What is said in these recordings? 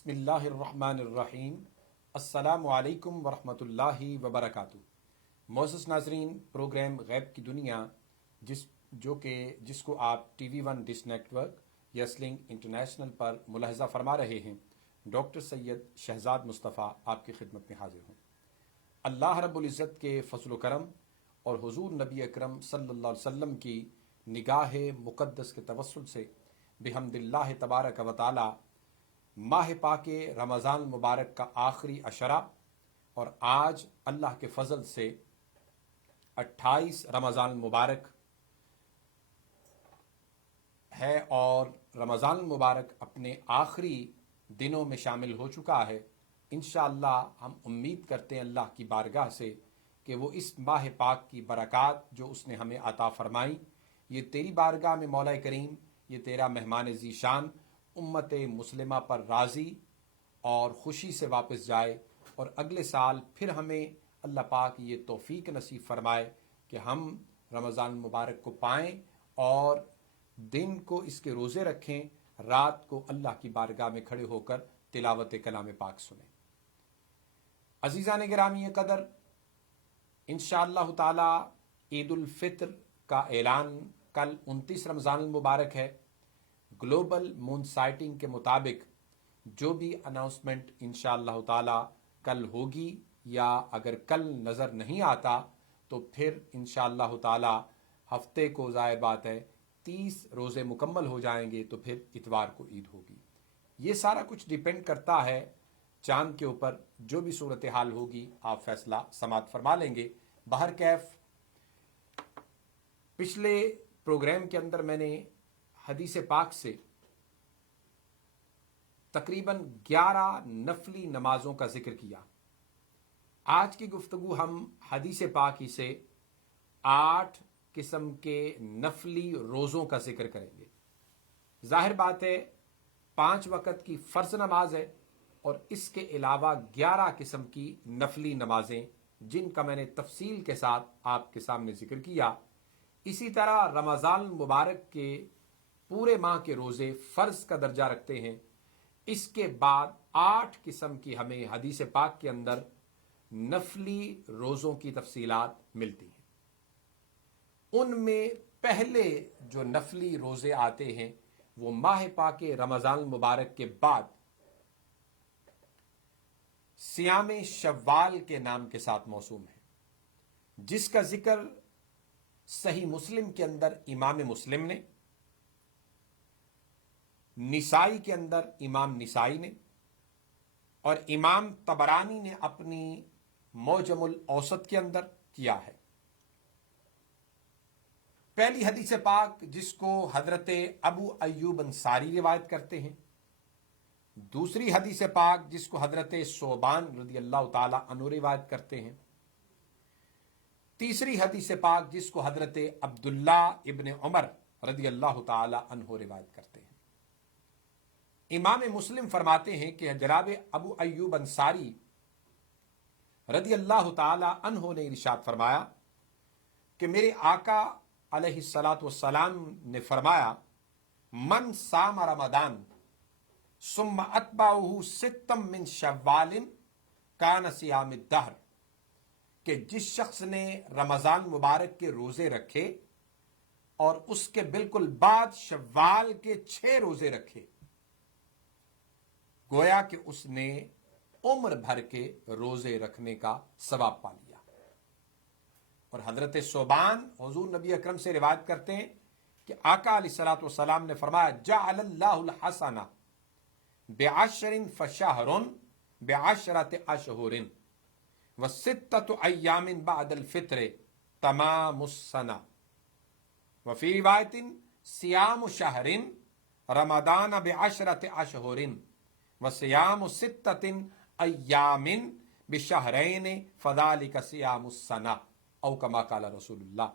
بسم اللہ الرحمن الرحیم۔ السلام علیکم ورحمۃ اللہ وبرکاتہ۔ معزز ناظرین، پروگرام غیب کی دنیا جس کو آپ TV one dish network یا سلنگ انٹرنیشنل پر ملاحظہ فرما رہے ہیں، ڈاکٹر سید شہزاد مصطفیٰ آپ کی خدمت میں حاضر ہوں۔ اللہ رب العزت کے فضل و کرم اور حضور نبی اکرم صلی اللہ علیہ وسلم کی نگاہ مقدس کے توسل سے بحمد اللہ تبارک و تعالی ماہ پاک رمضان مبارک کا آخری عشرہ اور آج اللہ کے فضل سے 28 رمضان مبارک ہے اور رمضان مبارک اپنے آخری دنوں میں شامل ہو چکا ہے۔ انشاءاللہ ہم امید کرتے ہیں اللہ کی بارگاہ سے کہ وہ اس ماہ پاک کی برکات جو اس نے ہمیں عطا فرمائی، یہ تیری بارگاہ میں مولا کریم، یہ تیرا مہمان ذیشان امت مسلمہ پر راضی اور خوشی سے واپس جائے، اور اگلے سال پھر ہمیں اللہ پاک یہ توفیق نصیب فرمائے کہ ہم رمضان مبارک کو پائیں اور دن کو اس کے روزے رکھیں، رات کو اللہ کی بارگاہ میں کھڑے ہو کر تلاوت کلام پاک سنیں۔ عزیزان گرامی قدر، انشاءاللہ تعالی عید الفطر کا اعلان کل 29 رمضان المبارک ہے۔ گلوبل مون سائٹنگ کے مطابق جو بھی اناؤنسمنٹ انشاءاللہ تعالی کل ہوگی، یا اگر کل نظر نہیں آتا تو پھر انشاءاللہ تعالی ہفتے کو ظاہر بات ہے 30 روزے مکمل ہو جائیں گے، تو پھر اتوار کو عید ہوگی۔ یہ سارا کچھ ڈیپینڈ کرتا ہے چاند کے اوپر۔ جو بھی صورتحال ہوگی آپ فیصلہ سماعت فرما لیں گے۔ بہرکیف پچھلے پروگرام کے اندر میں نے حدیث پاک سے تقریباً 11 نفلی نمازوں کا ذکر کیا۔ آج کی گفتگو ہم حدیث پاک ہی سے 8 قسم کے نفلی روزوں کا ذکر کریں گے۔ ظاہر بات ہے 5 وقت کی فرض نماز ہے اور اس کے علاوہ 11 قسم کی نفلی نمازیں جن کا میں نے تفصیل کے ساتھ آپ کے سامنے ذکر کیا۔ اسی طرح رمضان مبارک کے پورے ماہ کے روزے فرض کا درجہ رکھتے ہیں۔ اس کے بعد 8 قسم کی ہمیں حدیث پاک کے اندر نفلی روزوں کی تفصیلات ملتی ہیں۔ ان میں پہلے جو نفلی روزے آتے ہیں وہ ماہ پاک رمضان مبارک کے بعد صیام شوال کے نام کے ساتھ موسوم ہے، جس کا ذکر صحیح مسلم کے اندر امام مسلم نے، نسائی کے اندر امام نسائی نے، اور امام طبرانی نے اپنی معجم الاوسط کے اندر کیا ہے۔ پہلی حدیث پاک جس کو حضرت ابو ایوب انصاری روایت کرتے ہیں، دوسری حدیث پاک جس کو حضرت ثوبان رضی اللہ تعالی عنہ روایت کرتے ہیں، تیسری حدیث پاک جس کو حضرت عبداللہ ابن عمر رضی اللہ تعالی عنہ روایت کرتے ہیں۔ امام مسلم فرماتے ہیں کہ جناب ابو ایوب انصاری رضی اللہ تعالی عنہ نے ارشاد فرمایا کہ میرے آقا علیہ الصلاۃ والسلام نے فرمایا، من صام رمضان ثم اتبعہ ستا من شوال کان صیام الدہر، کہ جس شخص نے رمضان مبارک کے روزے رکھے اور اس کے بالکل بعد شوال کے 6 روزے رکھے، گویا کہ اس نے عمر بھر کے روزے رکھنے کا ثواب پا لیا۔ اور حضرت ثوبان حضور نبی اکرم سے روایت کرتے ہیں کہ آقا علیہ الصلوۃ والسلام نے فرمایا، جعل اللہ الحسنہ بعشر فشہر بعشرۃ اشہر وستۃ ایام بعد الفطر تمام السنہ، وفی روایت صیام شہر رمضان بعشرۃ اشہر وصیام 6 ایام بشہرین فذلک صیام السنہ، او کما قال رسول اللہ۔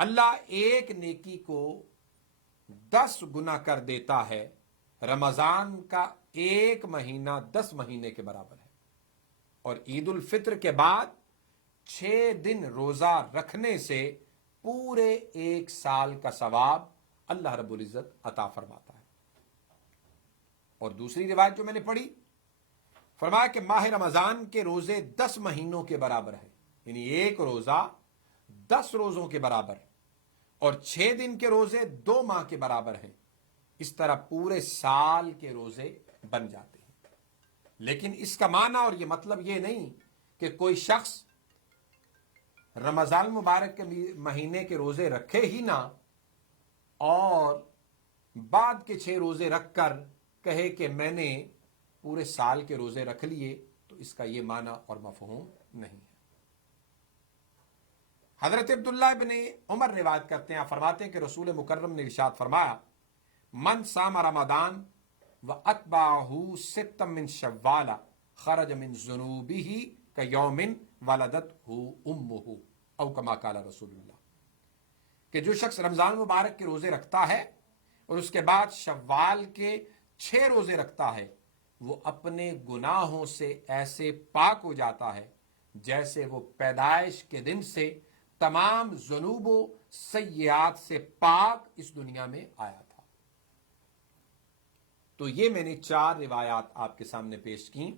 اللہ ایک نیکی کو 10 گنا کر دیتا ہے، رمضان کا 1 مہینہ 10 مہینے کے برابر ہے، اور عید الفطر کے بعد 6 دن روزہ رکھنے سے پورے 1 سال کا ثواب اللہ رب العزت عطا فرماتا ہے۔ اور دوسری روایت جو میں نے پڑھی، فرمایا کہ ماہ رمضان کے روزے 10 مہینوں کے برابر ہے، یعنی ایک روزہ 10 روزوں کے برابر، اور 6 دن کے روزے 2 ماہ کے برابر ہیں۔ اس طرح پورے سال کے روزے بن جاتے ہیں۔ لیکن اس کا معنی اور یہ مطلب یہ نہیں کہ کوئی شخص رمضان مبارک کے مہینے کے روزے رکھے ہی نہ اور بعد کے 6 روزے رکھ کر کہے کہ میں نے پورے سال کے روزے رکھ لیے، تو اس کا یہ معنی اور مفہوم نہیں ہے۔ حضرت عبداللہ ابن عمر روایت کرتے ہیں، فرماتے ہیں کہ رسول مکرم نے ارشاد فرمایا، من صام رمضان واتبعہ ستا من شوال خرج من ذنوبہ کیوم ولدتہ امہ، او کما قال رسول اللہ، کہ جو شخص رمضان مبارک کے روزے رکھتا ہے اور اس کے بعد شوال کے 6 روزے رکھتا ہے، وہ اپنے گناہوں سے ایسے پاک ہو جاتا ہے جیسے وہ پیدائش کے دن سے تمام ذنوب و سیئات سے پاک اس دنیا میں آیا تھا۔ تو یہ میں نے 4 روایات آپ کے سامنے پیش کی۔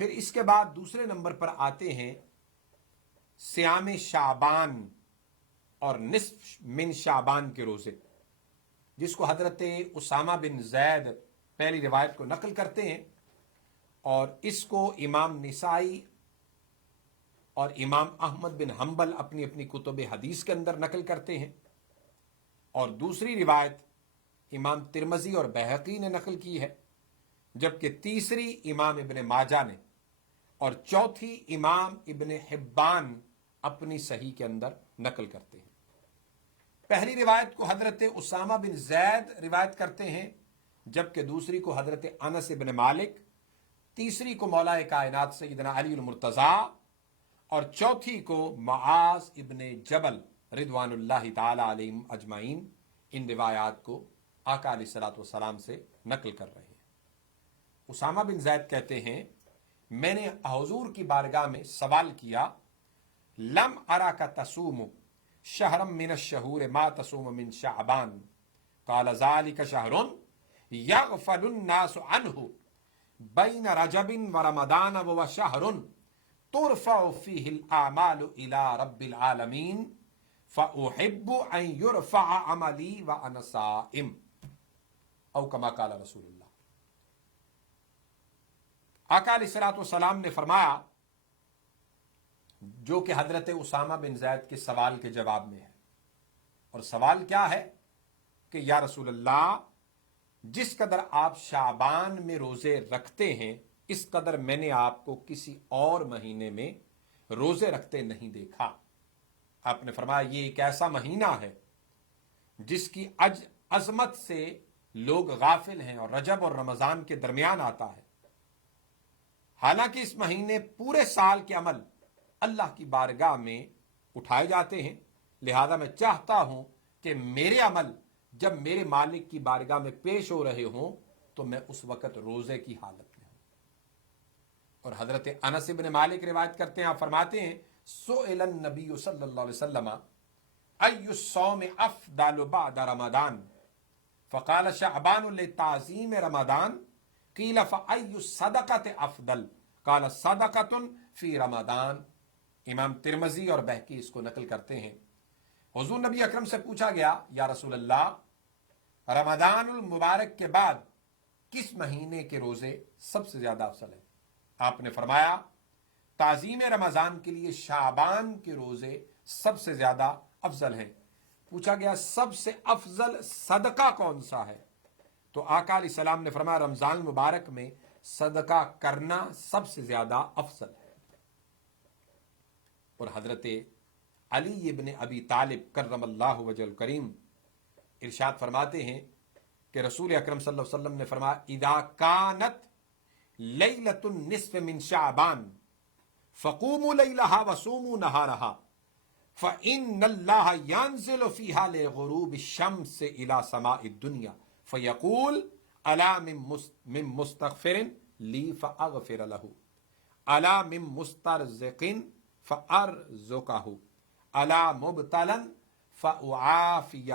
پھر اس کے بعد دوسرے نمبر پر آتے ہیں صیام شعبان اور نصف من شعبان کے روزے، جس کو حضرت اسامہ بن زید پہلی روایت کو نقل کرتے ہیں، اور اس کو امام نسائی اور امام احمد بن حنبل اپنی اپنی کتب حدیث کے اندر نقل کرتے ہیں، اور دوسری روایت امام ترمذی اور بہقی نے نقل کی ہے، جبکہ تیسری امام ابن ماجہ نے، اور چوتھی امام ابن حبان اپنی صحیح کے اندر نقل کرتے ہیں۔ پہلی روایت کو حضرت اسامہ بن زید روایت کرتے ہیں، جبکہ دوسری کو حضرت انس بن مالک، تیسری کو مولا کائنات سیدنا علی المرتضیٰ، اور چوتھی کو معاذ ابن جبل رضوان اللہ تعالی علیہم اجمعین ان روایات کو آقا علیہ الصلوۃ والسلام سے نقل کر رہے ہیں۔ اسامہ بن زید کہتے ہیں، میں نے حضور کی بارگاہ میں سوال کیا، لم اراک تصوم شہرا من الشہور ما تصوم من شعبان، قال ذلك شہر یغفل الناس عنہ بین رجب ورمضان وهو شہر ترفع فیہ الاعمال الى رب العالمین فاحب ان یرفع عملی وانا صائم، او کما قال رسول اللہ۔ آقا علیہ الصلوۃ والسلام نے فرمایا، جو کہ حضرت اسامہ بن زید کے سوال کے جواب میں ہے، اور سوال کیا ہے کہ یا رسول اللہ، جس قدر آپ شعبان میں روزے رکھتے ہیں اس قدر میں نے آپ کو کسی اور مہینے میں روزے رکھتے نہیں دیکھا۔ آپ نے فرمایا یہ ایک ایسا مہینہ ہے جس کی عظمت سے لوگ غافل ہیں، اور رجب اور رمضان کے درمیان آتا ہے، حالانکہ اس مہینے پورے سال کے عمل اللہ کی بارگاہ میں اٹھائے جاتے ہیں، لہذا میں چاہتا ہوں کہ میرے عمل جب میرے مالک کی بارگاہ میں پیش ہو رہے ہوں تو میں اس وقت روزے کی حالت میں ہوں۔ اور حضرت انس بن مالک روایت کرتے ہیں، آپ فرماتے ہیں، سئل النبی صلی اللہ علیہ وسلم ای الصوم افضل بعد رمضان فقال شعبان لتعظیم رمضان قیل فای الصدقۃ افضل قال صدقۃ فی رمضان۔ امام ترمذی اور بہقی اس کو نقل کرتے ہیں، حضور نبی اکرم سے پوچھا گیا، یا رسول اللہ، رمضان المبارک کے بعد کس مہینے کے روزے سب سے زیادہ افضل ہیں؟ آپ نے فرمایا، تعظیم رمضان کے لیے شعبان کے روزے سب سے زیادہ افضل ہیں۔ پوچھا گیا سب سے افضل صدقہ کون سا ہے؟ تو آقا علیہ السلام نے فرمایا رمضان مبارک میں صدقہ کرنا سب سے زیادہ افضل ہے۔ اور حضرت علی ابن ابی طالب کرم اللہ وجہ الکریم ارشاد فرماتے ہیں کہ رسول اکرم صلی اللہ علیہ وسلم نے فرمایا، اذا کانت لیلۃ النصف من شعبان فقوموا لیلہا وصوموا نہارہا فإن اللہ ينزل فیہا لغروب الشمس الى سماء الدنیا فیقول الا من مستغفر لی فاغفر لہ، الا من مسترزق فارزقہ، الا مبتلا فاعافیہ،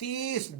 30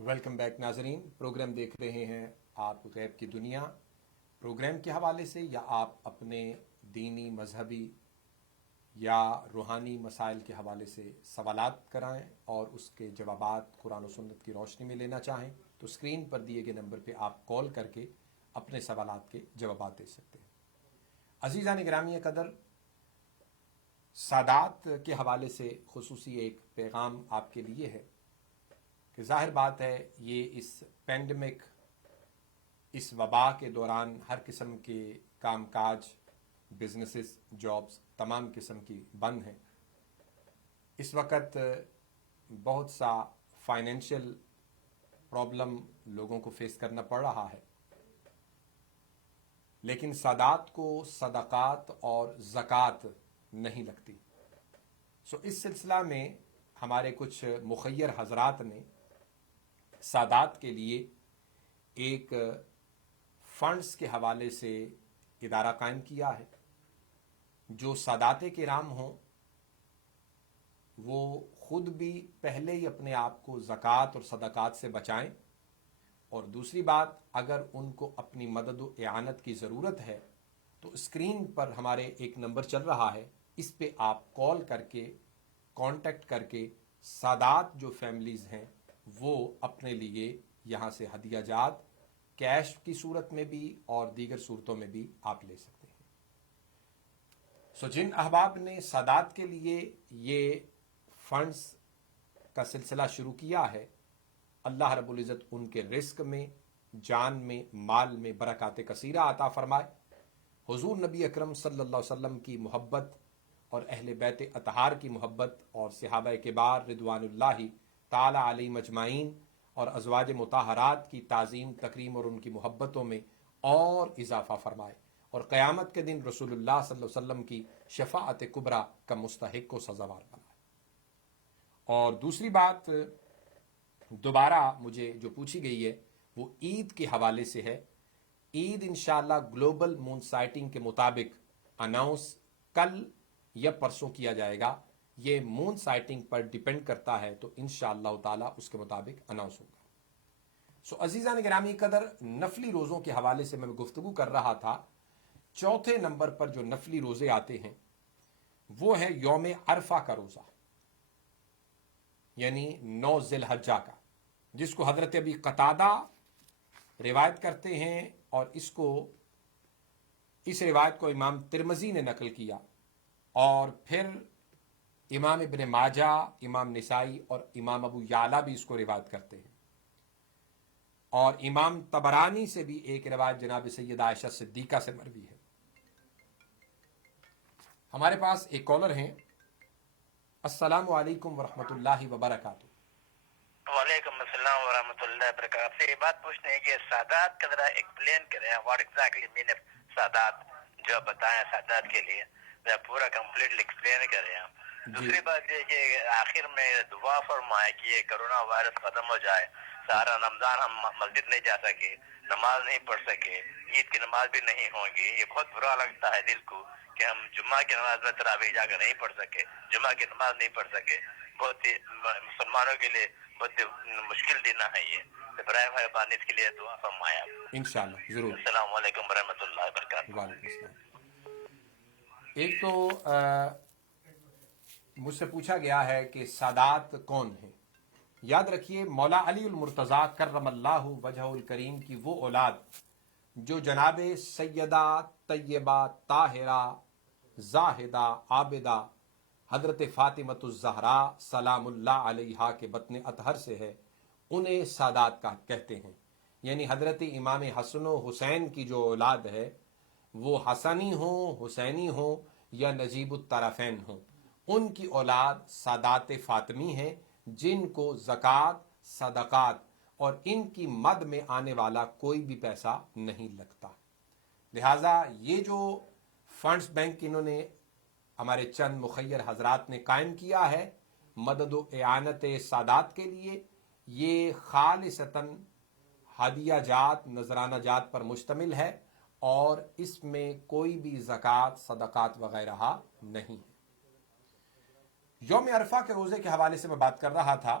ویلکم بیک ناظرین، پروگرام دیکھ رہے ہیں آپ غیب کی دنیا پروگرام کے حوالے سے، یا آپ اپنے دینی مذہبی یا روحانی مسائل کے حوالے سے سوالات کرائیں اور اس کے جوابات قرآن و سنت کی روشنی میں لینا چاہیں تو اسکرین پر دیے گئے نمبر پہ آپ کال کر کے اپنے سوالات کے جوابات دے سکتے ہیں۔ عزیزان گرامی قدر، سادات کے حوالے سے خصوصی ایک پیغام آپ کے لیے ہے کہ ظاہر بات ہے یہ اس پینڈمک، اس وبا کے دوران ہر قسم کے کام کاج، بزنسز، جابز تمام قسم کی بند ہیں۔ اس وقت بہت سا فائنینشیل پرابلم لوگوں کو فیس کرنا پڑ رہا ہے، لیکن سادات کو صدقات اور زکوٰۃ نہیں لگتی۔ اس سلسلہ میں ہمارے کچھ مخیر حضرات نے سادات کے لیے ایک فنڈز کے حوالے سے ادارہ قائم کیا ہے۔ جو سادات کرام ہوں وہ خود بھی پہلے ہی اپنے آپ کو زکوٰۃ اور صدقات سے بچائیں، اور دوسری بات، اگر ان کو اپنی مدد و اعانت کی ضرورت ہے تو اسکرین پر ہمارے ایک نمبر چل رہا ہے، اس پہ آپ کال کر کے کانٹیکٹ کر کے سادات جو فیملیز ہیں وہ اپنے لیے یہاں سے ہدیہ جات کیش کی صورت میں بھی اور دیگر صورتوں میں بھی آپ لے سکتے ہیں۔ جن احباب نے سادات کے لیے یہ فنڈز کا سلسلہ شروع کیا ہے، اللہ رب العزت ان کے رزق میں، جان میں، مال میں برکات کثیرہ عطا فرمائے۔ حضور نبی اکرم صلی اللہ علیہ وسلم کی محبت اور اہل بیت اطہار کی محبت اور صحابہ کبار رضوان اللہ تعالی علیہم اجمعین اور ازواج مطہرات کی تعظیم، تکریم اور ان کی محبتوں میں اور اضافہ فرمائے، اور قیامت کے دن رسول اللہ صلی اللہ علیہ وسلم کی شفاعت کبریٰ کا مستحق و سزاوار بنائے۔ اور دوسری بات دوبارہ مجھے جو پوچھی گئی ہے وہ عید کے حوالے سے ہے۔ عید انشاءاللہ گلوبل مون سائٹنگ کے مطابق اناؤنس کل یا پرسوں کیا جائے گا۔ یہ مون سائٹنگ پر ڈیپینڈ کرتا ہے، تو انشاءاللہ تعالی اس کے مطابق اناؤنس ہوگا۔ عزیزان گرامی قدر، نفلی روزوں کے حوالے سے میں گفتگو کر رہا تھا۔ چوتھے نمبر پر جو نفلی روزے آتے ہیں وہ ہے یوم عرفہ کا روزہ، یعنی 9 ذی الحجہ کا، جس کو حضرت ابی قتادہ روایت کرتے ہیں، اور اس روایت کو امام ترمذی نے نقل کیا، اور پھر امام ابن ماجہ، امام نسائی اور امام ابو یعلا بھی اس کو روایت کرتے ہیں، اور امام طبرانی سے بھی ایک روایت جناب سیدہ عائشہ صدیقہ سے مروی ہے۔ ہمارے پاس ایک کالر ہیں۔ السلام علیکم ورحمۃ اللہ وبرکاتہ۔ وعلیکم السلام ورحمۃ اللہ وبرکاتہ۔ آپ سے یہ بات پوچھنے ہے کہ سادات کا ذرا ایکسپلین کریں، واٹ ایگزیکٹلی مین سادات، جو آپ بتائیں سادات کے لیے ذرا پورا کمپلیٹلی ایکسپلین کریں آپ۔ دوسری بات یہ کہ آخر میں دعا فرمائے کہ یہ کرونا وائرس ختم ہو جائے۔ سارا رمضان ہم مسجد نہیں جا سکے، نماز نہیں پڑھ سکے، عید کی نماز بھی نہیں ہوں گی، یہ بہت برا لگتا ہے دل کو کہ ہم جمعہ کی نماز میں تراویح جا کر نہیں پڑھ سکے، جمعہ کی نماز نہیں پڑھ سکے۔ بہت ہی مسلمانوں کے لیے بہت مشکل دن ہے یہ۔ ابراہیم مہربانی اس کے لیے دعا فرمایا انشاءاللہ ضرور۔ السلام علیکم ورحمۃ اللہ وبرکاتہ۔ وعلیکم السلام۔ ایک تو مجھ سے پوچھا گیا ہے کہ سادات کون ہیں۔ یاد رکھیے مولا علی المرتضیٰ کرم اللہ وجہہ الکریم کی وہ اولاد جو جناب سیدہ طیبہ طاہرہ زاہدہ عابدہ حضرت فاطمۃ الزہراء سلام اللہ علیہا کے بطن اطہر سے ہے، انہیں سادات کا کہتے ہیں۔ یعنی حضرت امام حسن و حسین کی جو اولاد ہے، وہ حسنی ہوں، حسینی ہوں یا نجیب الطرفین ہوں، ان کی اولاد سادات فاطمی ہیں، جن کو زکوٰۃ، صدقات اور ان کی مد میں آنے والا کوئی بھی پیسہ نہیں لگتا۔ لہٰذا یہ جو فنڈز بینک انہوں نے ہمارے چند مخیر حضرات نے قائم کیا ہے مدد و اعانت سادات کے لیے، یہ خالصتاً ہدیہ جات، نذرانہ جات پر مشتمل ہے، اور اس میں کوئی بھی زکوٰۃ، صدقات وغیرہ نہیں ہے۔ یوم عرفہ کے روزے کے حوالے سے میں بات کر رہا تھا۔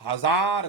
1000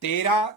13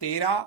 13,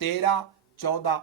13, 14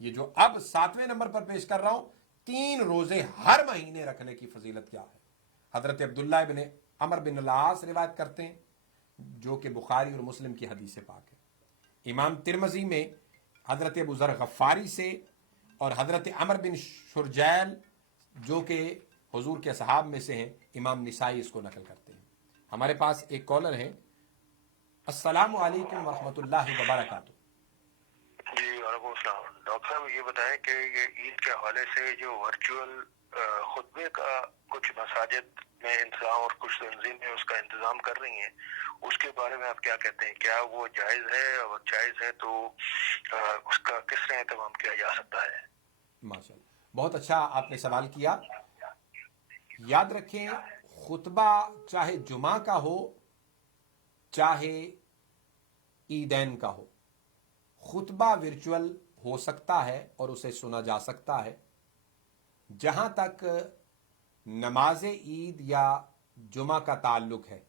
یہ جو اب 7ویں نمبر پر پیش کر رہا ہوں، 3 روزے ہر مہینے رکھنے کی فضیلت کیا ہے؟ حضرت عبداللہ ابن عمر بن العاص روایت کرتے ہیں، جو کہ بخاری اور مسلم کی حدیث پاک ہے۔ امام ترمذی میں حضرت ابو ذر غفاری سے اور حضرت عمر بن شرجیل جو کہ حضور کے صحاب میں سے ہیں، امام نسائی اس کو نقل کرتے ہیں۔ ہمارے پاس ایک کالر ہے۔ السلام علیکم ورحمۃ اللہ وبرکاتہ۔ جی وعلیکم السلام۔ ڈاکٹر صاحب یہ بتائیں کہ یہ عید کے حوالے سے جو ورچوئل خطبے کا کچھ مساجد میں انتظام اور کچھ تنظیمیں اس کا انتظام کر رہی ہیں، اس کے بارے میں آپ کیا کہتے ہیں؟ کیا وہ جائز ہے؟ اور جائز ہے تو اس کا کس طرح اہتمام کیا جا سکتا ہے؟ ماشاء اللہ، بہت اچھا آپ نے سوال کیا۔ یاد رکھیں، خطبہ چاہے جمعہ کا ہو چاہے عیدین کا ہو، خطبہ ورچوئل ہو سکتا ہے اور اسے سنا جا سکتا ہے۔ جہاں تک نماز عید یا جمعہ کا تعلق ہے،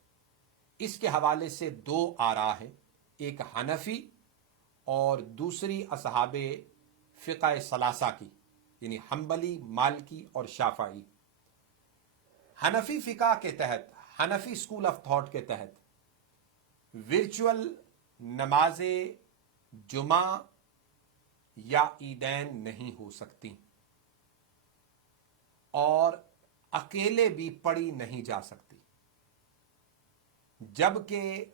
اس کے حوالے سے 2 آراء ہیں، ایک حنفی اور دوسری اصحاب فقہ ثلاثہ کی، یعنی حنبلی، مالکی اور شافعی۔ حنفی فقہ کے تحت، حنفی اسکول آف تھاٹ کے تحت ورچوئل نماز جمعہ یا عیدین نہیں ہو سکتی اور اکیلے بھی پڑھی نہیں جا سکتی، جبکہ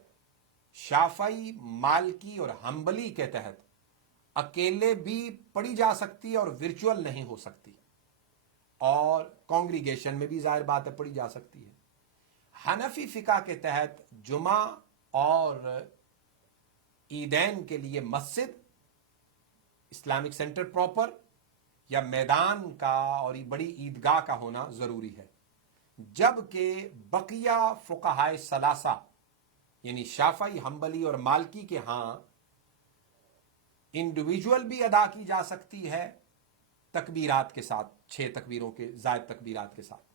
شافعی، مالکی اور حنبلی کے تحت اکیلے بھی پڑھی جا سکتی اور ورچوئل نہیں ہو سکتی، اور کانگریگیشن میں بھی ظاہر بات ہے پڑھی جا سکتی ہے۔ حنفی فقہ کے تحت جمعہ اور عیدین کے لیے مسجد، اسلامک سینٹر پراپر یا میدان کا اور بڑی عیدگاہ کا ہونا ضروری ہے، جبکہ بقیہ فقہائے ثلاثہ یعنی شافعی، حنبلی اور مالکی کے ہاں انڈیویجول بھی ادا کی جا سکتی ہے تکبیرات کے ساتھ، 6 تکبیروں کے زائد تکبیرات کے ساتھ،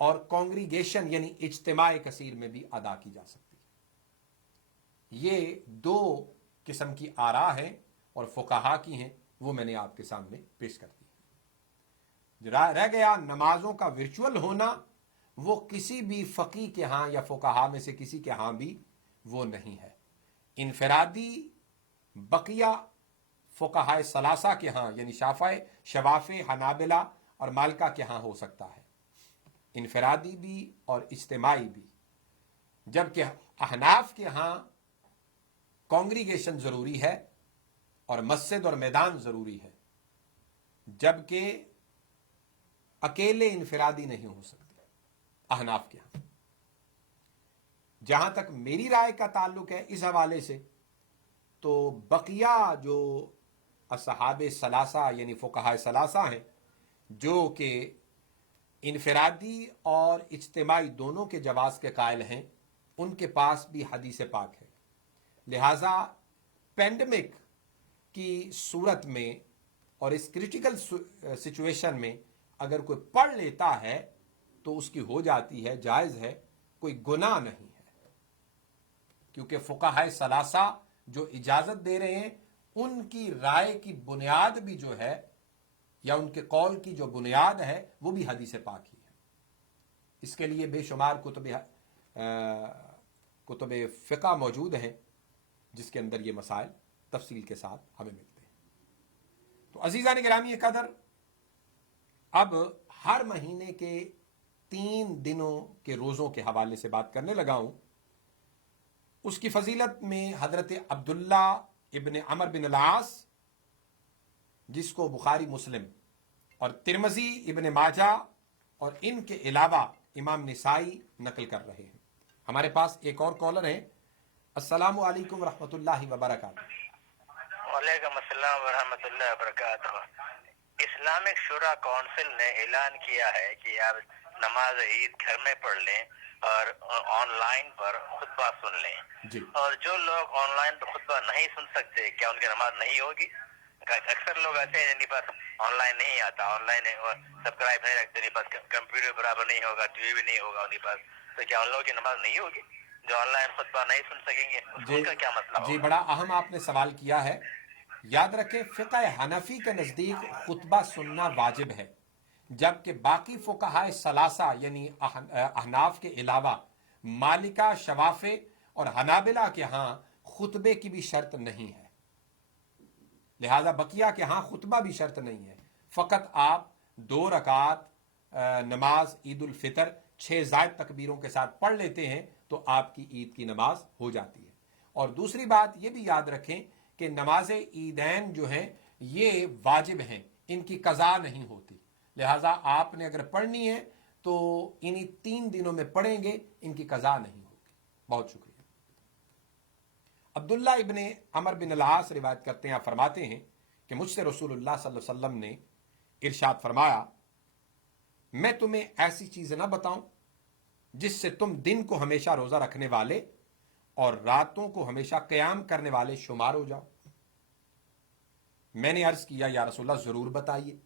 اور کانگریگیشن یعنی اجتماع کثیر میں بھی ادا کی جا سکتی ہے۔ یہ 2 قسم کی آراء ہیں اور فقہا کی ہیں، وہ میں نے آپ کے سامنے پیش کر دی۔ رہ گیا نمازوں کا ورچوئل ہونا، وہ کسی بھی فقی کے ہاں یا فقہا میں سے کسی کے ہاں بھی وہ نہیں ہے۔ انفرادی بقیہ فقہائے ثلاثہ کے ہاں یعنی شوافع، حنابلہ اور مالکہ کے ہاں ہو سکتا ہے، انفرادی بھی اور اجتماعی بھی، جبکہ احناف کے ہاں کانگریگیشن ضروری ہے اور مسجد اور میدان ضروری ہے، جبکہ اکیلے انفرادی نہیں ہو سکتے احناف کے ہاں۔ جہاں تک میری رائے کا تعلق ہے اس حوالے سے، تو بقیہ جو اصحاب ثلاثہ یعنی فقہائے ثلاثہ ہیں، جو کہ انفرادی اور اجتماعی دونوں کے جواز کے قائل ہیں، ان کے پاس بھی حدیث پاک ہے۔ لہذا پینڈمک کی صورت میں اور اس کریٹیکل سچویشن میں اگر کوئی پڑھ لیتا ہے تو اس کی ہو جاتی ہے، جائز ہے، کوئی گناہ نہیں ہے، کیونکہ فقہائے ثلاثہ جو اجازت دے رہے ہیں ان کی رائے کی بنیاد بھی جو ہے یا ان کے قول کی جو بنیاد ہے وہ بھی حدیث پاک ہی ہے۔ اس کے لیے بے شمار کتب فقہ موجود ہیں جس کے اندر یہ مسائل تفصیل کے ساتھ ہمیں ملتے ہیں۔ تو عزیزان گرامی قدر، اب ہر مہینے کے 3 دنوں کے روزوں کے حوالے سے بات کرنے لگا ہوں۔ اس کی فضیلت میں حضرت عبداللہ ابن عمر بن العاص، جس کو بخاری، مسلم اور ترمذی، ابن ماجہ اور ان کے علاوہ امام نسائی نقل کر رہے ہیں۔ ہمارے پاس ایک اور کالر ہیں۔ السلام علیکم ورحمۃ اللہ وبرکاتہ۔ وعلیکم السلام ورحمۃ اللہ وبرکاتہ۔ اسلامک شورا کونسل نے اعلان کیا ہے کہ آپ نماز عید گھر میں پڑھ لیں اور آن لائن پر خطبہ سن لیں، جی، اور جو لوگ آن لائن پر خطبہ نہیں سن سکتے کیا ان کی نماز نہیں ہوگی؟ اکثر لوگ ایسے ہیں جن کے پاس آن لائن نہیں آتا، آن لائن سبسکرائب نہیں رکھتے، ان کے پاس کمپیوٹر برابر نہیں ہوگا، ٹی وی بھی نہیں ہوگا ان کے پاس، تو کیا ان لوگوں کی نماز نہیں ہوگی جو آن لائن خطبہ نہیں سن سکیں گے؟ ان کا کیا مسئلہ ہوگا؟ جی، بڑا اہم آپ نے سوال کیا ہے۔ یاد رکھیں فقہ حنفی کے نزدیک خطبہ سننا واجب ہے، جبکہ باقی فقہائے ثلاثہ یعنی احناف کے علاوہ مالکہ، شوافع اور حنابلہ کے ہاں خطبے کی بھی شرط نہیں ہے، لہذا بقیہ کے ہاں خطبہ بھی شرط نہیں ہے، فقط آپ 2 رکعات نماز عید الفطر 6 زائد تکبیروں کے ساتھ پڑھ لیتے ہیں تو آپ کی عید کی نماز ہو جاتی ہے۔ اور دوسری بات یہ بھی یاد رکھیں کہ نماز عیدین جو ہیں یہ واجب ہیں، ان کی قضا نہیں ہوتی، لہٰذا آپ نے اگر پڑھنی ہے تو انہی 3 دنوں میں پڑھیں گے، ان کی قضا نہیں ہوگی۔ بہت شکریہ۔ عبداللہ ابن عمر بن العاص روایت کرتے ہیں، فرماتے ہیں کہ مجھ سے رسول اللہ صلی اللہ علیہ وسلم نے ارشاد فرمایا، میں تمہیں ایسی چیز نہ بتاؤں جس سے تم دن کو ہمیشہ روزہ رکھنے والے اور راتوں کو ہمیشہ قیام کرنے والے شمار ہو جاؤ۔ میں نے عرض کیا یا رسول اللہ ضرور بتائیے۔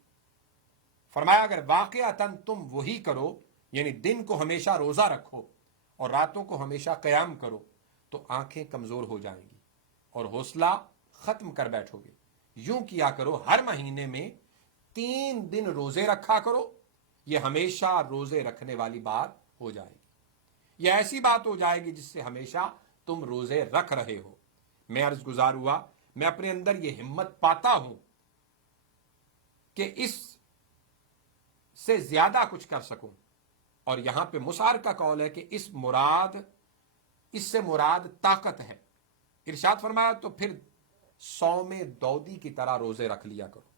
فرمایا اگر واقعتاً تم وہی کرو، یعنی دن کو ہمیشہ روزہ رکھو اور راتوں کو ہمیشہ قیام کرو، تو آنکھیں کمزور ہو جائیں گی اور حوصلہ ختم کر بیٹھو گے۔ یوں کیا کرو، ہر مہینے میں 3 دن روزے رکھا کرو، یہ ہمیشہ روزے رکھنے والی بات ہو جائے گی، یہ ایسی بات ہو جائے گی جس سے ہمیشہ تم روزے رکھ رہے ہو۔ میں عرض گزار ہوا، میں اپنے اندر یہ ہمت پاتا ہوں کہ اس سے زیادہ کچھ کر سکوں، اور یہاں پہ مسار کا قول ہے کہ اس سے مراد طاقت ہے۔ ارشاد فرمایا تو پھر صوم دودی کی طرح روزے رکھ لیا کرو۔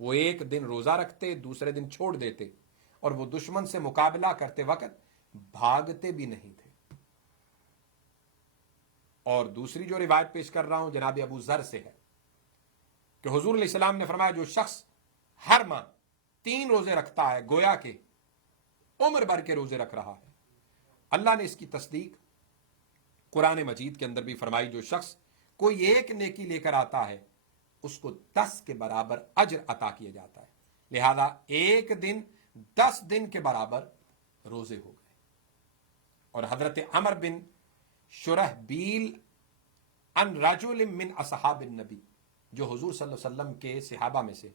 وہ ایک دن روزہ رکھتے، دوسرے دن چھوڑ دیتے، اور وہ دشمن سے مقابلہ کرتے وقت بھاگتے بھی نہیں تھے۔ اور دوسری جو روایت پیش کر رہا ہوں جناب ابو ذر سے ہے کہ حضور علیہ السلام نے فرمایا جو شخص ہر ماہ 3 روزے رکھتا ہے گویا کہ عمر بھر کے روزے رکھ رہا ہے۔ اللہ نے اس کی تصدیق قرآن مجید کے اندر بھی فرمائی، جو شخص کوئی ایک نیکی لے کر آتا ہے اس کو 10 کے برابر اجر عطا کیا جاتا ہے، لہذا ایک دن 10 دن کے برابر روزے ہو گئے۔ اور حضرت عمر بن شرحبیل ان رجل من اصحاب النبی، جو حضور صلی اللہ علیہ وسلم کے صحابہ میں سے،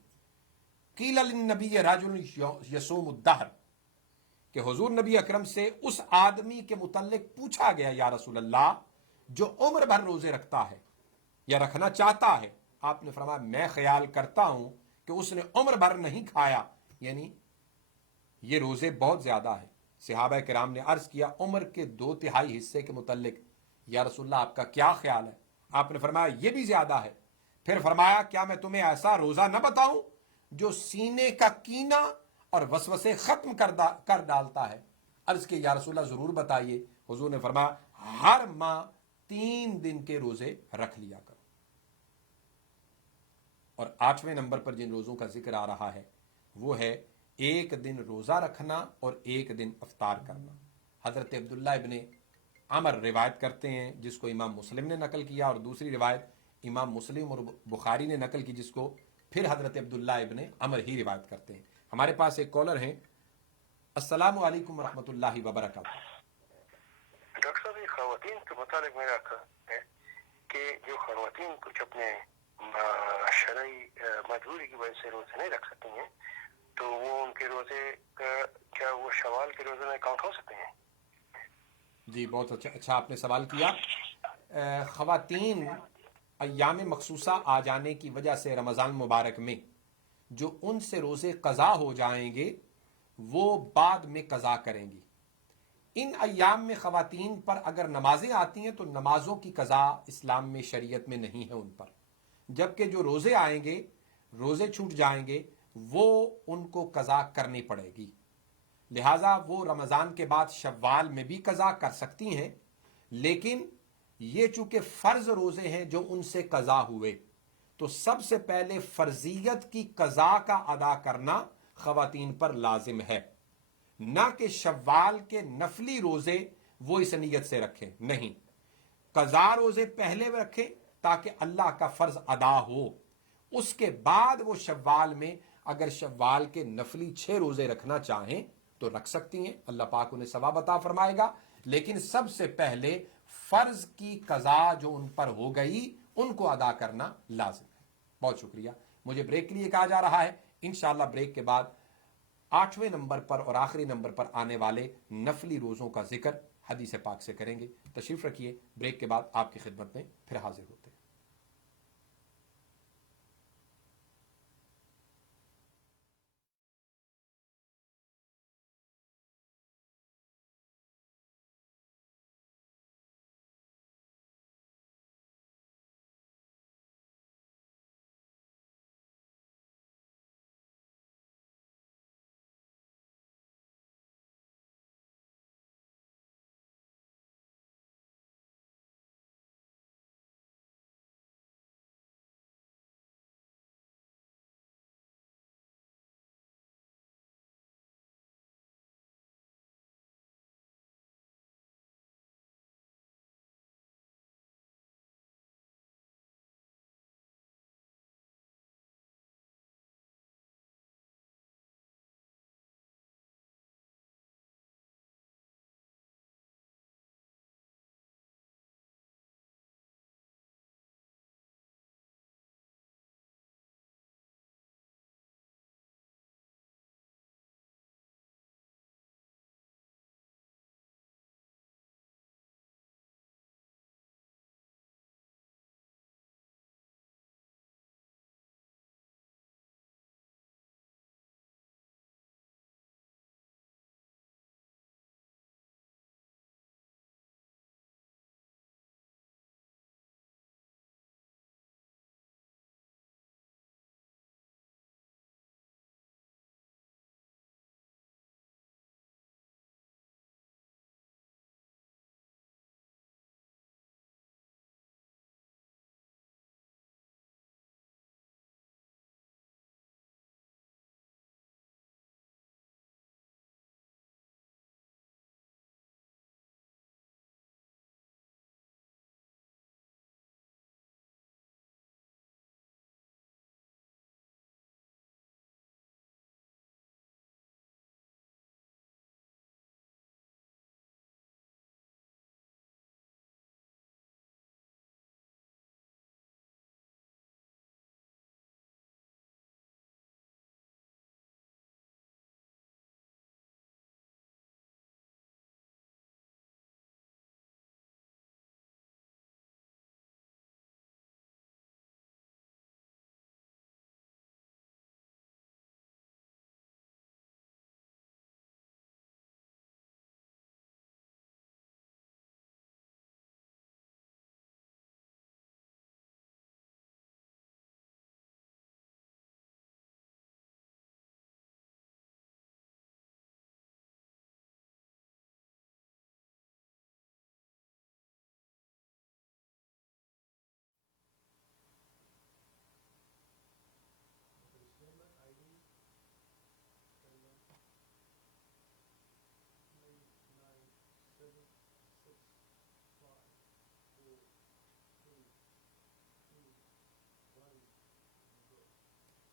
قیل للنبی رجل یصوم الدہر، کہ حضور نبی اکرم سے اس آدمی کے متعلق پوچھا گیا یا رسول اللہ جو عمر بھر روزے رکھتا ہے یا رکھنا چاہتا ہے۔ آپ نے فرمایا میں خیال کرتا ہوں کہ اس نے عمر بھر نہیں کھایا، یعنی یہ روزے بہت زیادہ ہیں۔ صحابہ کرام نے عرض کیا عمر کے 2/3 حصے کے متعلق یا رسول اللہ آپ کا کیا خیال ہے؟ آپ نے فرمایا یہ بھی زیادہ ہے۔ پھر فرمایا کیا میں تمہیں ایسا روزہ نہ بتاؤں جو سینے کا کینہ اور وسوسے ختم کر ڈالتا ہے؟ عرض کہ یا رسول اللہ ضرور بتائیے۔ حضور نے فرمایا ہر ماہ 3 دن کے روزے رکھ لیا کرو۔ اور 8ویں نمبر پر جن روزوں کا ذکر آ رہا ہے وہ ہے 1 دن روزہ رکھنا اور 1 دن افطار کرنا۔ حضرت عبداللہ ابن عمر روایت کرتے ہیں جس کو امام مسلم نے نقل کیا، اور دوسری روایت امام مسلم اور بخاری نے نقل کی جس کو پھر حضرت عبداللہ ابن عمر ہی روایت کرتے ہیں۔ ہمارے پاس ایک کالر ہیں۔ السلام علیکم ورحمۃ اللہ وبرکاتہ۔ ڈاکٹر صاحب یہ خواتین کے متعلق میرا خیال ہے کہ جو خواتین کچھ اپنے شرعی مجبوری کی وجہ سے روزے نہیں رکھ سکتی ہیں تو وہ ان کے روزے کیا وہ شوال کے روزے میں کاؤنٹ ہو سکتے ہیں؟ جی بہت اچھا آپ نے سوال کیا۔ خواتین ایام مخصوصہ آ جانے کی وجہ سے رمضان مبارک میں جو ان سے روزے قضا ہو جائیں گے وہ بعد میں قضا کریں گی۔ ان ایام میں خواتین پر اگر نمازیں آتی ہیں تو نمازوں کی قضا اسلام میں شریعت میں نہیں ہے ان پر، جبکہ جو روزے آئیں گے، روزے چھوٹ جائیں گے، وہ ان کو قضا کرنی پڑے گی، لہٰذا وہ رمضان کے بعد شوال میں بھی قضا کر سکتی ہیں، لیکن یہ چونکہ فرض روزے ہیں جو ان سے قضا ہوئے تو سب سے پہلے فرضیت کی قضا کا ادا کرنا خواتین پر لازم ہے، نہ کہ شوال کے نفلی روزے وہ اس نیت سے رکھیں، نہیں، قضا روزے پہلے رکھیں تاکہ اللہ کا فرض ادا ہو، اس کے بعد وہ شوال میں اگر شوال کے نفلی 6 روزے رکھنا چاہیں تو رکھ سکتی ہیں، اللہ پاک انہیں ثواب عطا فرمائے گا، لیکن سب سے پہلے فرض کی قضا جو ان پر ہو گئی ان کو ادا کرنا لازم ہے۔ بہت شکریہ. مجھے بریک کے لیے کہا جا رہا ہے. انشاءاللہ بریک کے بعد 8ویں نمبر پر اور آخری نمبر پر آنے والے نفلی روزوں کا ذکر حدیث پاک سے کریں گے. تشریف رکھیے. بریک کے بعد آپ کی خدمت میں پھر حاضر ہوتے ہیں.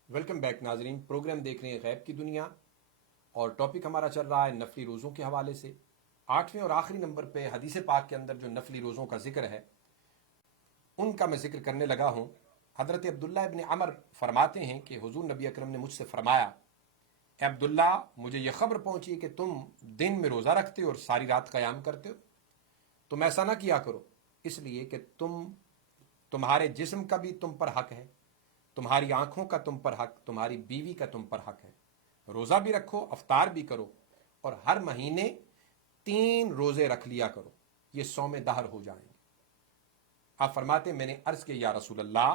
ویلکم بیک ناظرین. پروگرام دیکھ رہے ہیں غیب کی دنیا اور ٹاپک ہمارا چل رہا ہے نفلی روزوں کے حوالے سے. 8ویں اور آخری نمبر پہ حدیث پاک کے اندر جو نفلی روزوں کا ذکر ہے ان کا میں ذکر کرنے لگا ہوں. حضرت عبداللہ ابن عمر فرماتے ہیں کہ حضور نبی اکرم نے مجھ سے فرمایا، اے عبداللہ مجھے یہ خبر پہنچی کہ تم دن میں روزہ رکھتے ہو اور ساری رات قیام کرتے ہو. تم ایسا نہ کیا کرو، اس لیے کہ تمہارے جسم کا بھی تم پر حق ہے، تمہاری آنکھوں کا تم پر حق، تمہاری بیوی کا تم پر حق ہے. روزہ بھی رکھو، افطار بھی کرو، اور ہر مہینے 3 روزے رکھ لیا کرو، یہ 100 دہر ہو جائیں گے. آپ فرماتے میں نے عرض کیا یا رسول اللہ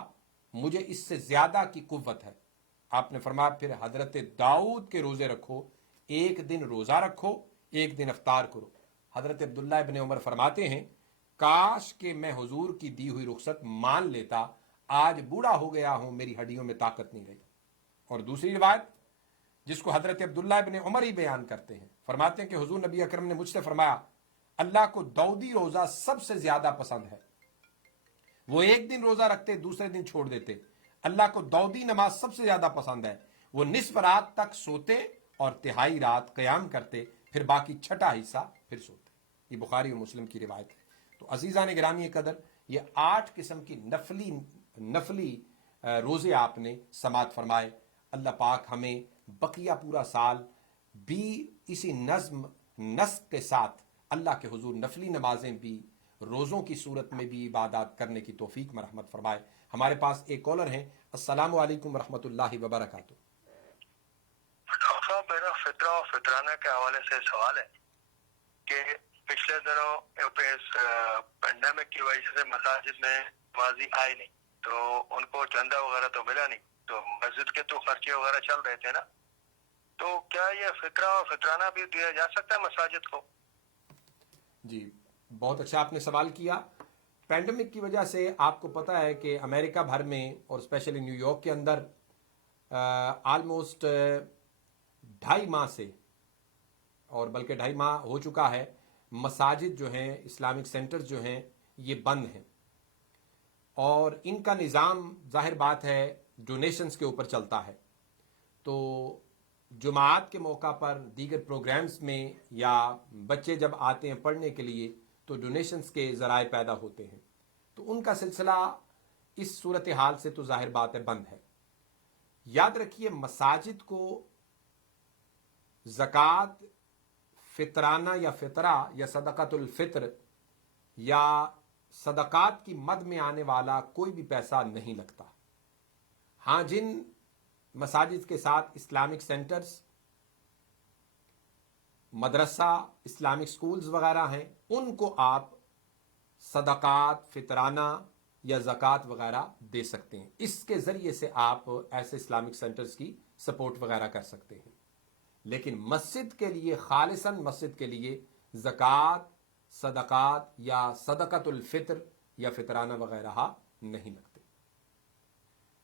مجھے اس سے زیادہ کی قوت ہے. آپ نے فرمایا پھر حضرت داؤد کے روزے رکھو، 1 دن روزہ رکھو، 1 دن افطار کرو. حضرت عبداللہ ابن عمر فرماتے ہیں کاش کہ میں حضور کی دی ہوئی رخصت مان لیتا، آج بوڑھا ہو گیا ہوں، میری ہڈیوں میں طاقت نہیں رہی. اور دوسری روایت جس کو حضرت عبداللہ ابن عمر ہی بیان کرتے ہیں، فرماتے ہیں کہ حضور نبی اکرم نے مجھ سے فرمایا اللہ کو داؤدی روزہ سب سے زیادہ پسند ہے. وہ 1 دن روزہ رکھتے، دوسرے دن چھوڑ دیتے. اللہ کو داؤدی نماز سب سے زیادہ پسند ہے. وہ نصف رات تک سوتے اور تہائی رات قیام کرتے، پھر باقی چھٹا حصہ پھر سوتے. یہ بخاری اور مسلم کی روایت ہے. تو عزیزان گرامی قدر، یہ 8 قسم کی نفلی روزے آپ نے سماعت فرمائے. اللہ پاک ہمیں بقیہ پورا سال بھی اسی نظم نسق کے ساتھ اللہ کے حضور نفلی نمازیں بھی روزوں کی صورت میں بھی عبادات کرنے کی توفیق مرحمت فرمائے. ہمارے پاس ایک کالر ہیں. السلام علیکم ورحمۃ اللہ وبرکاتہ. ڈاکٹر صاحب میرا فطرہ اور فطرانہ کے حوالے سے سوال ہے کہ پچھلے دنوں پینڈیمک کی وجہ سے مساجد میں نمازی آئے نہیں تو ان کو چندہ وغیرہ تو ملا نہیں, تو مسجد کے تو خرچے وغیرہ چل رہے تھے نا, تو کیا یہ فطرہ اور فطرانہ بھی دیا جا سکتا ہے مساجد کو؟ جی بہت اچھا آپ نے سوال کیا. پینڈیمک کی وجہ سے آپ کو پتہ ہے کہ امریکہ بھر میں اور اسپیشلی نیو یارک کے اندر آلموسٹ 2.5 ماہ سے, اور بلکہ 2.5 ماہ ہو چکا ہے, مساجد جو ہیں اسلامک سینٹرز جو ہیں یہ بند ہیں, اور ان کا نظام ظاہر بات ہے ڈونیشنز کے اوپر چلتا ہے. تو جمعات کے موقع پر دیگر پروگرامز میں یا بچے جب آتے ہیں پڑھنے کے لیے تو ڈونیشنز کے ذرائع پیدا ہوتے ہیں, تو ان کا سلسلہ اس صورتحال سے تو ظاہر بات ہے بند ہے. یاد رکھیے مساجد کو زکوٰۃ فطرانہ یا فطرہ یا صدقۃ الفطر یا صدقات کی مد میں آنے والا کوئی بھی پیسہ نہیں لگتا. ہاں جن مساجد کے ساتھ اسلامک سینٹرز, مدرسہ, اسلامک سکولز وغیرہ ہیں, ان کو آپ صدقات فطرانہ یا زکوٰۃ وغیرہ دے سکتے ہیں. اس کے ذریعے سے آپ ایسے اسلامک سینٹرز کی سپورٹ وغیرہ کر سکتے ہیں. لیکن مسجد کے لیے خالصاً مسجد کے لیے زکوٰۃ, صدقات یا صدقۃ الفطر یا فطرانہ وغیرہ نہیں لگتے.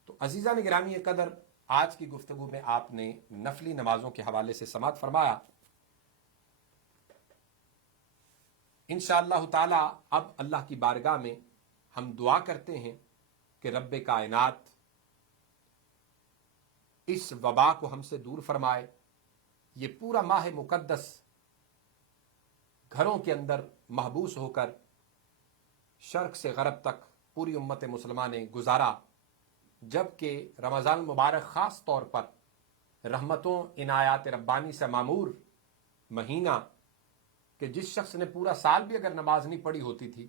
تو عزیزان گرامی قدر, آج کی گفتگو میں آپ نے نفلی نمازوں کے حوالے سے سماعت فرمایا. انشاءاللہ تعالی اب اللہ کی بارگاہ میں ہم دعا کرتے ہیں کہ رب کائنات اس وبا کو ہم سے دور فرمائے. یہ پورا ماہ مقدس گھروں کے اندر محبوس ہو کر شرق سے غرب تک پوری امت مسلمہ نے گزارا, جبکہ رمضان المبارک خاص طور پر رحمتوں عنایات ربانی سے معمور مہینہ کہ جس شخص نے پورا سال بھی اگر نماز نہیں پڑھی ہوتی تھی,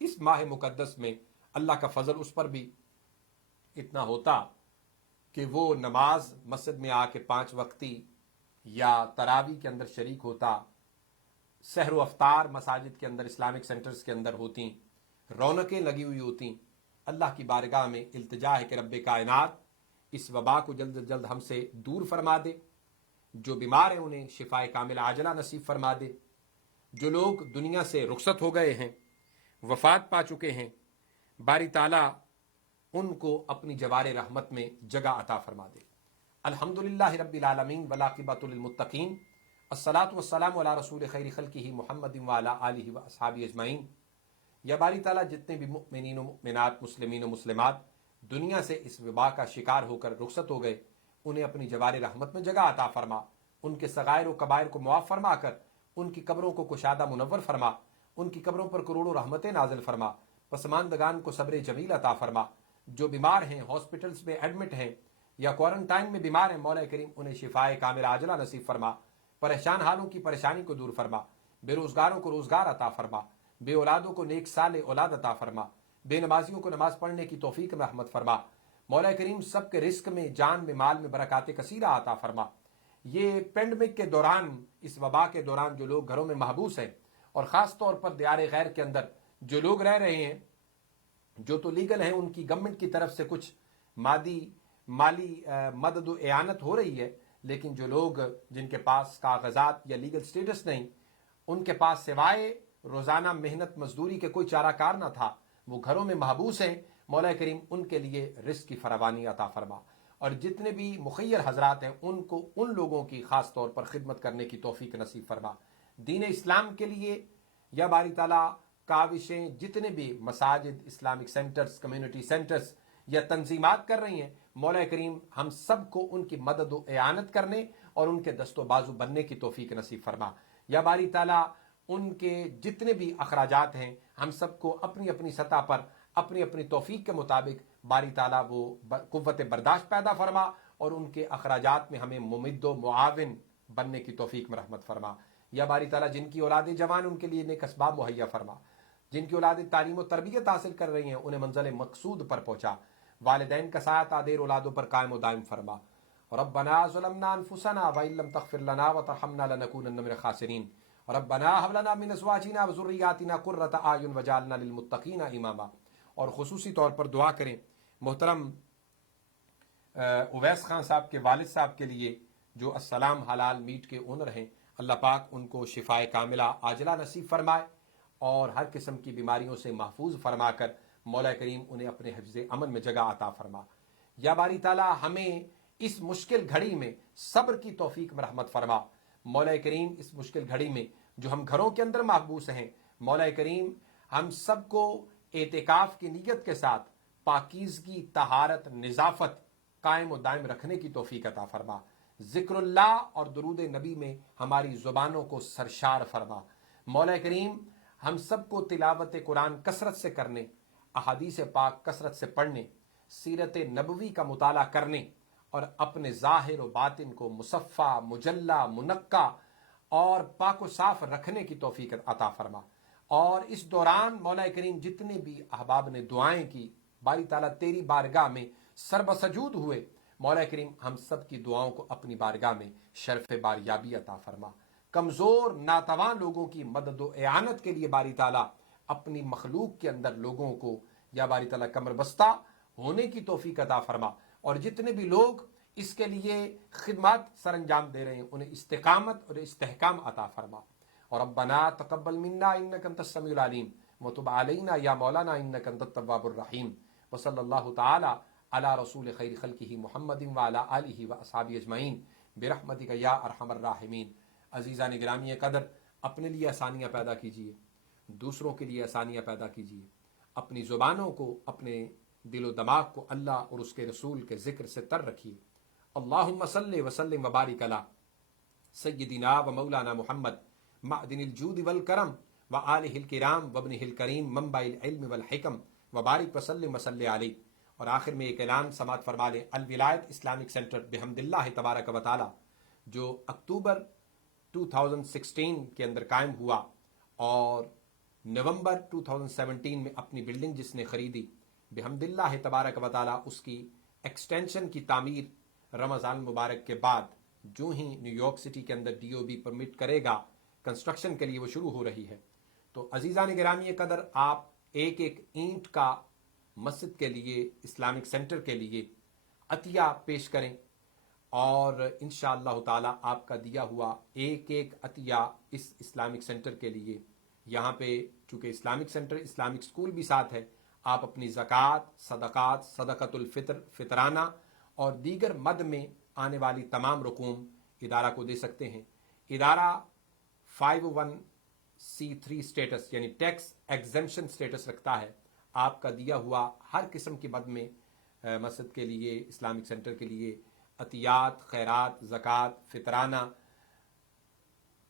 اس ماہ مقدس میں اللہ کا فضل اس پر بھی اتنا ہوتا کہ وہ نماز مسجد میں آ کے 5 وقتی یا تراویح کے اندر شریک ہوتا, سحر و افطار مساجد کے اندر اسلامک سینٹرز کے اندر ہوتی, رونقیں لگی ہوئی ہوتی. اللہ کی بارگاہ میں التجا ہے کہ رب کائنات اس وبا کو جلد از جلد ہم سے دور فرما دے. جو بیمار ہیں انہیں شفائے کامل عاجلہ نصیب فرما دے. جو لوگ دنیا سے رخصت ہو گئے ہیں, وفات پا چکے ہیں, باری تعالیٰ ان کو اپنی جوار رحمت میں جگہ عطا فرما دے. الحمدللہ رب العالمین والعاقبۃ للمتقین, الصلاۃ والسلام علی رسول خیر خلقہ محمد وعلی آلہ واصحابہ اجمعین. یا باری تعالیٰ جتنے بھی مؤمنین و مؤمنات, مسلمین و مسلمات دنیا سے اس وبا کا شکار ہو کر رخصت ہو گئے, انہیں اپنی جوار رحمت میں جگہ عطا فرما. ان کے صغائر و کبائر کو معاف فرما کر ان کی قبروں کو کشادہ منور فرما. ان کی قبروں پر کروڑوں رحمتیں نازل فرما. پسماندگان کو صبر جمیل عطا فرما. جو بیمار ہیں, ہاسپٹلز میں ایڈمٹ ہیں یا کوارنٹائن میں بیمار ہیں, مولا کریم انہیں شفائے کامل عاجلہ نصیب فرما. پریشان حالوں کی پریشانی کو دور فرما. بے روزگاروں کو روزگار عطا فرما. بے اولادوں کو نیک سال اولاد عطا فرما. بے نمازیوں کو نماز پڑھنے کی توفیق میں رحمت فرما. مولا کریم سب کے رزق میں, جان میں, مال میں برکات کثیرہ عطا فرما. یہ پینڈمک کے دوران, اس وبا کے دوران جو لوگ گھروں میں محبوس ہیں, اور خاص طور پر دیار غیر کے اندر جو لوگ رہ رہے ہیں, جو تو لیگل ہیں, ان کی گورنمنٹ کی طرف سے کچھ مالی مدد و اعانت ہو رہی ہے, لیکن جو لوگ جن کے پاس کاغذات یا لیگل سٹیٹس نہیں, ان کے پاس سوائے روزانہ محنت مزدوری کے کوئی چارہ کار نہ تھا, وہ گھروں میں محبوس ہیں. مولا کریم ان کے لیے رزق کی فراوانی عطا فرما. اور جتنے بھی مخیر حضرات ہیں ان کو, ان لوگوں کی خاص طور پر خدمت کرنے کی توفیق نصیب فرما. دین اسلام کے لیے یا باری تعالیٰ کاوشیں جتنے بھی مساجد, اسلامک سینٹرز, کمیونٹی سینٹرز یا تنظیمات کر رہی ہیں, مولا کریم ہم سب کو ان کی مدد و اعانت کرنے اور ان کے دست و بازو بننے کی توفیق نصیب فرما. یا باری تعالیٰ ان کے جتنے بھی اخراجات ہیں ہم سب کو اپنی اپنی سطح پر اپنی اپنی توفیق کے مطابق باری تعالیٰ وہ قوت برداشت پیدا فرما اور ان کے اخراجات میں ہمیں ممد و معاون بننے کی توفیق میں رحمت فرما. یا باری تعالیٰ جن کی اولادیں جوان ان کے لیے نیک اسباب مہیا فرما. جن کی اولادیں تعلیم و تربیت حاصل کر رہی ہیں انہیں منزل مقصود پر پہنچا. والدین کا سایہ تا دیر اولادوں پر قائم و دائم فرما. ربنا ظلمنا انفسنا وان لم تغفر لنا وترحمنا لنكونن من الخاسرین. ربنا هب لنا من ازواجنا وذرياتنا قرة اعین واجعلنا للمتقین اماما. اور خصوصی طور پر دعا کریں محترم اویس خان صاحب کے والد صاحب کے لیے جو السلام حلال میٹ کے اونر ہیں. اللہ پاک ان کو شفائے کاملہ عاجلہ نصیب فرمائے اور ہر قسم کی بیماریوں سے محفوظ فرما کر مولا کریم انہیں اپنے حفظ امن میں جگہ عطا فرما. یا باری تعالیٰ ہمیں اس مشکل گھڑی میں صبر کی توفیق میں رحمت فرما. مولا کریم اس مشکل گھڑی میں جو ہم گھروں کے اندر محبوس ہیں مولا کریم ہم سب کو اعتکاف کی نیت کے ساتھ پاکیزگی طہارت نظافت قائم و دائم رکھنے کی توفیق عطا فرما. ذکر اللہ اور درود نبی میں ہماری زبانوں کو سرشار فرما. مولا کریم ہم سب کو تلاوت قرآن کثرت سے کرنے احادیث پاک کثرت سے پڑھنے سیرت نبوی کا مطالعہ کرنے اور اپنے ظاہر و باطن کو مصفہ مجلہ منقع اور پاک و صاف رکھنے کی توفیق عطا فرما. اور اس دوران مولا کریم جتنے بھی احباب نے دعائیں کی باری تعالیٰ تیری بارگاہ میں سربسجود ہوئے مولا کریم ہم سب کی دعاؤں کو اپنی بارگاہ میں شرف باریابی عطا فرما. کمزور ناتواں لوگوں کی مدد و اعانت کے لیے باری تعالیٰ اپنی مخلوق کے اندر لوگوں کو یا باری تعالیٰ کمر بستہ ہونے کی توفیق عطا فرما. اور جتنے بھی لوگ اس کے لیے خدمات سر انجام دے رہے ہیں انہیں استقامت اور استحکام عطا فرما. اور ربنا تقبل منا انک انت السمیع العلیم وتب علینا یا مولانا انک انت التواب الرحیم. وصلی اللہ تعالی علی رسول خیر خلقہ محمد وعلی آلہ واصحابہ اجمعین برحمتک یا ارحم الراحمین. عزیزان گرامی قدر اپنے لیے آسانیاں پیدا کیجیے دوسروں کے لیے آسانیاں پیدا کیجیے. اپنی زبانوں کو اپنے دل و دماغ کو اللہ اور اس کے رسول کے ذکر سے تر رکھیے. اللہم صلی وسلم وبارک علی سیدنا و مولانا محمد معدن الجود والکرم وآلہ الکرام وابنہ الکریم منبع العلم والحکم وبارک وسلم وصلی علیہ. اور آخر میں ایک اعلان سماعت فرما لیں. الولایت اسلامک سینٹر بحمد اللہ تبارک و تعالی جو اکتوبر 2016 کے اندر قائم ہوا اور نومبر 2017 میں اپنی بلڈنگ جس نے خریدی بحمد اللہ تبارک و تعالی اس کی ایکسٹینشن کی تعمیر رمضان مبارک کے بعد جو ہی نیو یارک سٹی کے اندر ڈی او بی پرمٹ کرے گا کنسٹرکشن کے لیے وہ شروع ہو رہی ہے. تو عزیزان گرامی قدر آپ ایک ایک اینٹ کا مسجد کے لیے اسلامک سینٹر کے لیے عطیہ پیش کریں اور انشاءاللہ تعالی آپ کا دیا ہوا ایک ایک عطیہ اس اسلامک سینٹر کے لیے یہاں پہ چونکہ اسلامک سینٹر اسلامک اسکول بھی ساتھ ہے آپ اپنی زکوٰۃ صدقات صدقۃ الفطر فطرانہ اور دیگر مد میں آنے والی تمام رقوم ادارہ کو دے سکتے ہیں. ادارہ 501c3 اسٹیٹس یعنی ٹیکس ایگزمپشن اسٹیٹس رکھتا ہے. آپ کا دیا ہوا ہر قسم کی مد میں مسجد کے لیے اسلامک سینٹر کے لیے عطیات خیرات زکوٰۃ فطرانہ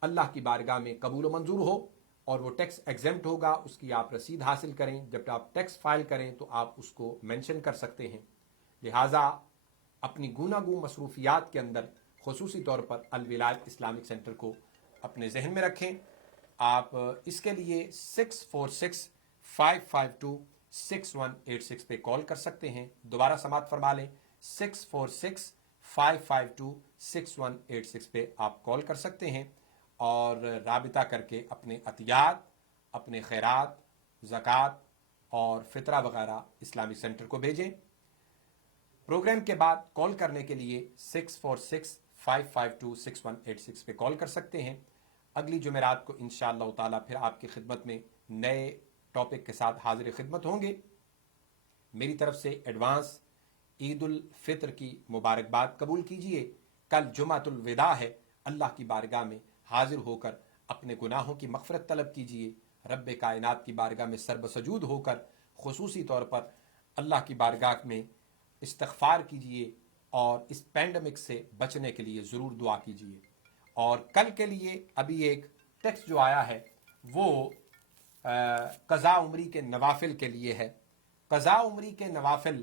اللہ کی بارگاہ میں قبول و منظور ہو اور وہ ٹیکس ایگزمپٹ ہوگا. اس کی آپ رسید حاصل کریں. جب آپ ٹیکس فائل کریں تو آپ اس کو مینشن کر سکتے ہیں. لہٰذا اپنی گوناگوں مصروفیات کے اندر خصوصی طور پر الولایت اسلامک سینٹر کو اپنے ذہن میں رکھیں. آپ اس کے لیے 646-552-6186 پہ کال کر سکتے ہیں. دوبارہ سماعت فرما لیں 646-552-6186 پہ آپ کال کر سکتے ہیں اور رابطہ کر کے اپنے عطیات اپنے خیرات زکوٰۃ اور فطرہ وغیرہ اسلامک سینٹر کو بھیجیں. پروگرام کے بعد کال کرنے کے لیے 646-552-6186 پہ کال کر سکتے ہیں. اگلی جمعرات کو انشاءاللہ تعالیٰ پھر آپ کی خدمت میں نئے ٹاپک کے ساتھ حاضر خدمت ہوں گے. میری طرف سے ایڈوانس عید الفطر کی مبارکباد قبول کیجئے. کل جمعۃ الوداع ہے. اللہ کی بارگاہ میں حاضر ہو کر اپنے گناہوں کی مغفرت طلب کیجئے. رب کائنات کی بارگاہ میں سربسجود ہو کر خصوصی طور پر اللہ کی بارگاہ میں استغفار کیجئے اور اس پینڈمک سے بچنے کے لیے ضرور دعا کیجئے. اور کل کے لیے ابھی ایک ٹیکسٹ جو آیا ہے وہ قضاء عمری کے نوافل کے لیے ہے. قضاء عمری کے نوافل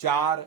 4